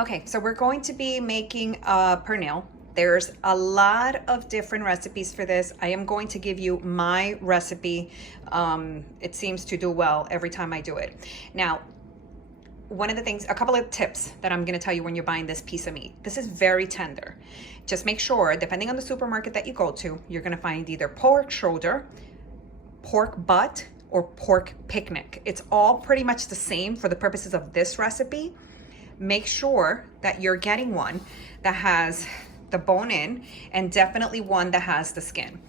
Okay, so we're going to be making pernil. There's a lot of different recipes for this. I am going to give you my recipe. It seems to do well every time I do it. Now, one of the things, a couple of tips that I'm gonna tell you when you're buying this piece of meat. This is very tender. Just make sure, depending on the supermarket that you go to, you're gonna find either pork shoulder, pork butt, or pork picnic. It's all pretty much the same for the purposes of this recipe. Make sure that you're getting one that has the bone in and definitely one that has the skin.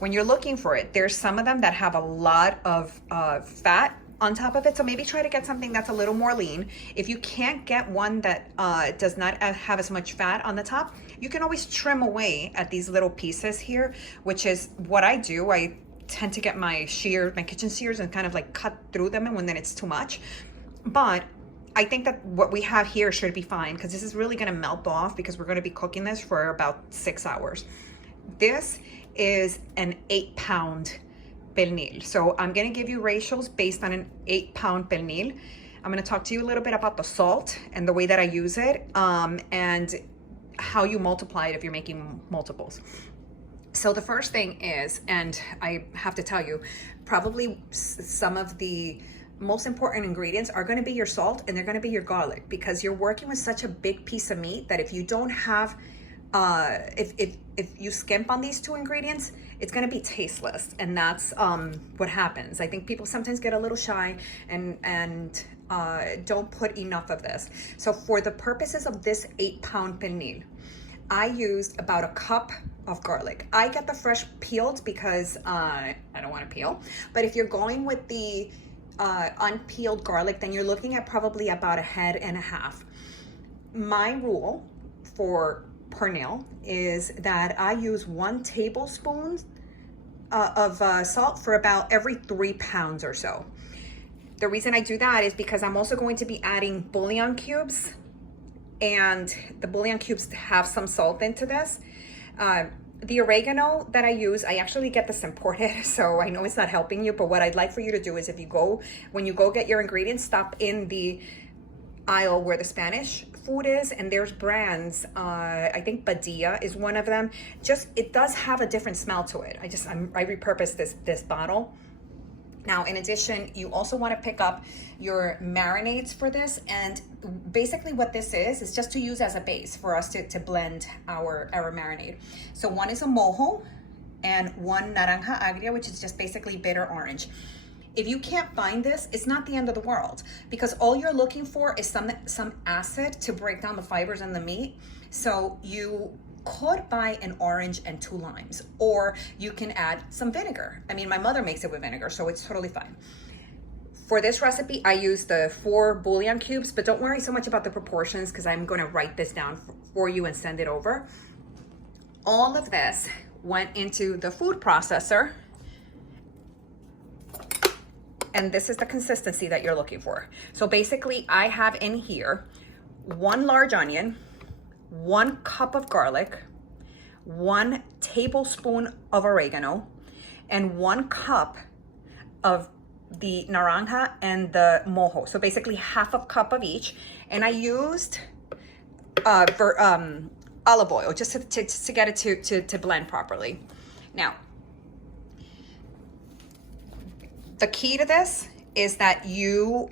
When you're looking for it, there's some of them that have a lot of fat on top of it, so maybe try to get something that's a little more lean. If you can't get one that does not have as much fat on the top, you can always trim away at these little pieces here, which is what I do. I tend to get my kitchen shears, and kind of like cut through them, and when then it's too much. But I think that what we have here should be fine, because this is really gonna melt off, because we're gonna be cooking this for about 6 hours. This is an 8-pound pernil. So I'm gonna give you ratios based on an 8-pound pernil. I'm gonna talk to you a little bit about the salt and the way that I use it, and how you multiply it if you're making multiples. So the first thing is, and I have to tell you, probably some of the most important ingredients are going to be your salt, and they're going to be your garlic, because you're working with such a big piece of meat that if you don't have, if you skimp on these two ingredients, it's going to be tasteless, and that's what happens. I think people sometimes get a little shy and don't put enough of this. So for the purposes of this 8-pound pernil, I used about a cup of garlic. I get the fresh peeled because I don't want to peel. But if you're going with the unpeeled garlic, then you're looking at probably about 1.5 heads. My rule for pernil is that I use 1 tablespoon of salt for about every 3 pounds or so. The reason I do that is because I'm also going to be adding bouillon cubes, and the bouillon cubes have some salt into this. The oregano that I use, I actually get this imported, so I know it's not helping you, but what I'd like for you to do is, when you go get your ingredients, stop in the aisle where the Spanish food is, and there's brands, I think Badia is one of them. It does have a different smell to it. I repurposed this bottle. Now, in addition, you also want to pick up your marinades for this, and basically what this is just to use as a base for us to blend our marinade. So one is a mojo, and one naranja agria, which is just basically bitter orange. If you can't find this, it's not the end of the world, because all you're looking for is some acid to break down the fibers in the meat. So you could buy an orange and 2 limes, or you can add some vinegar. I mean, my mother makes it with vinegar, so it's totally fine. For this recipe, I use the 4 bouillon cubes, but don't worry so much about the proportions, because I'm going to write this down for you and send it over. All of this went into the food processor, and this is the consistency that you're looking for. So basically, I have in here 1 large onion, 1 cup of garlic, 1 tablespoon of oregano, and 1 cup of the naranja and the mojo. So basically 1/2 cup of each. And I used olive oil just to get it to blend properly. Now, the key to this is that you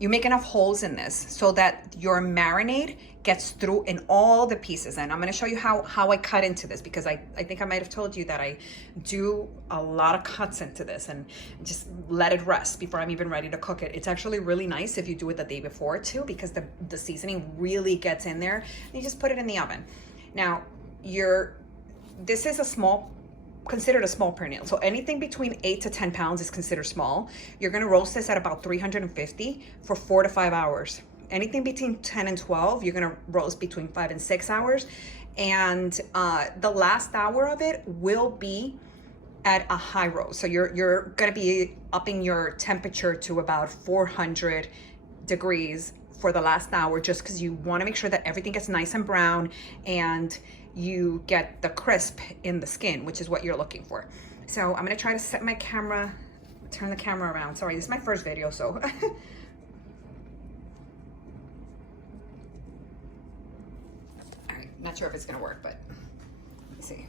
make enough holes in this so that your marinade gets through in all the pieces. And I'm gonna show you how I cut into this, because I think I might have told you that I do a lot of cuts into this and just let it rest before I'm even ready to cook it. It's actually really nice if you do it the day before too, because the seasoning really gets in there, and you just put it in the oven. Now, this is considered a small pernil. So anything between 8 to 10 pounds is considered small. You're gonna roast this at about 350 for 4 to 5 hours. Anything between 10 and 12, you're gonna roast between 5 and 6 hours. And the last hour of it will be at a high roast. So you're gonna be upping your temperature to about 400 degrees for the last hour, just because you wanna make sure that everything gets nice and brown and you get the crisp in the skin, which is what you're looking for. So I'm gonna try to set my camera, turn the camera around. Sorry, this is my first video, so Not sure if it's gonna work, but let's see.